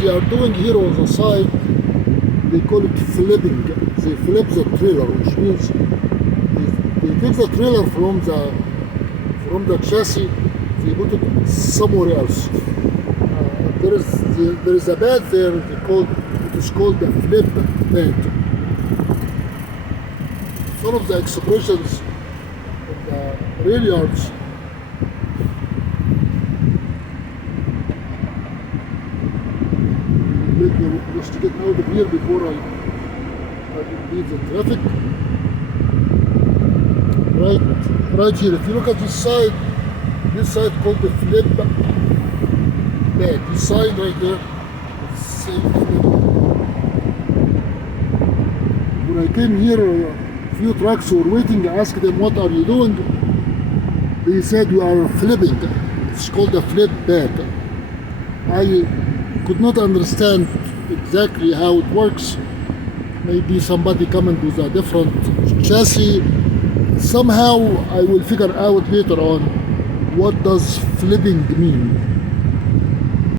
they are doing here on the side, they call it flipping. They flip the trailer, which means they take the trailer from the chassis, they put it somewhere else. There is a bed there. It is called the flip bed. It's one of the expressions in the rail yards. Let me just get out of here before I leave the traffic. Right here, if you look at this side called the flip bed. This side right there, same flip. When I came here, a few trucks were waiting. I asked them, what are you doing? They said, we are flipping. It's called the flip bed. I could not understand exactly how it works. Maybe somebody coming with a different chassis. Somehow I will figure out later on what does flipping mean.